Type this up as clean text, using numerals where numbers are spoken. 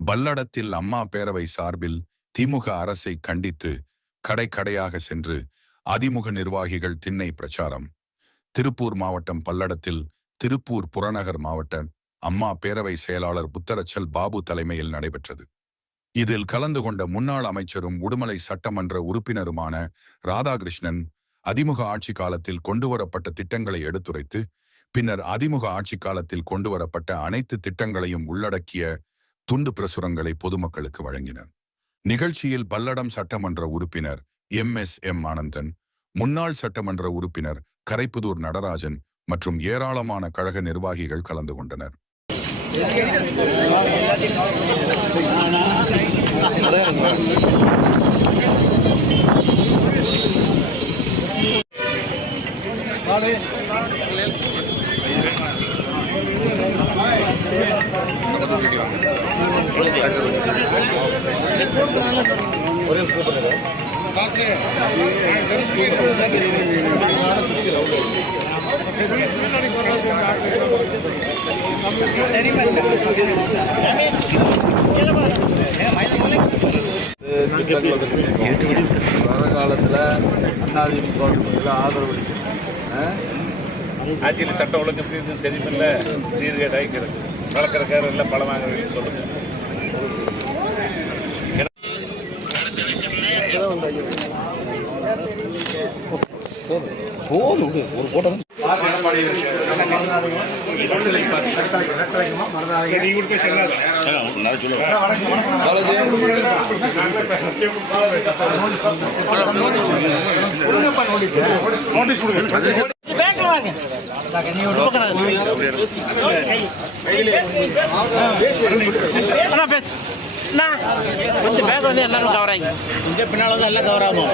பல்லடத்தில் அம்மா பேரவை சார்பில் திமுக அரசை கண்டித்து கடை கடையாக சென்று அதிமுக நிர்வாகிகள் திண்ணை பிரச்சாரம். திருப்பூர் மாவட்டம் பல்லடத்தில் திருப்பூர் புறநகர் மாவட்ட அம்மா பேரவை செயலாளர் புத்தரச்சல் பாபு தலைமையில் நடைபெற்றது. இதில் கலந்து கொண்ட முன்னாள் அமைச்சரும் உடுமலை சட்டமன்ற உறுப்பினருமான ராதாகிருஷ்ணன் அதிமுக ஆட்சி காலத்தில் கொண்டுவரப்பட்ட திட்டங்களை எடுத்துரைத்து பின்னர் அதிமுக ஆட்சி காலத்தில் கொண்டுவரப்பட்ட அனைத்து திட்டங்களையும் உள்ளடக்கிய துண்டு பிரசுரங்களை பொதுமக்களுக்கு வழங்கினர். நிகழ்ச்சியில் பல்லடம் சட்டமன்ற உறுப்பினர் எம் ஆனந்தன், முன்னாள் சட்டமன்ற உறுப்பினர் கரைப்புதூர் நடராஜன் மற்றும் ஏராளமான கழக நிர்வாகிகள் கலந்து கொண்டனர். வருங்காலத்தில் அதிமுக ஆதரவு ஆட்சியில் சட்ட ஒழுங்கு தெரியுமில்ல, சீர்கேடாகி கிடக்கு. வளர்க்குறக்காரர் இல்லை, பழம் வாங்க சொல்லுங்க. ஒரு போட்டோ கொஞ்சம் பேக் வந்து எல்லாரும் கவர் ஆகி இங்கே பின்னால் வந்து எல்லாம் கவர் ஆகும்.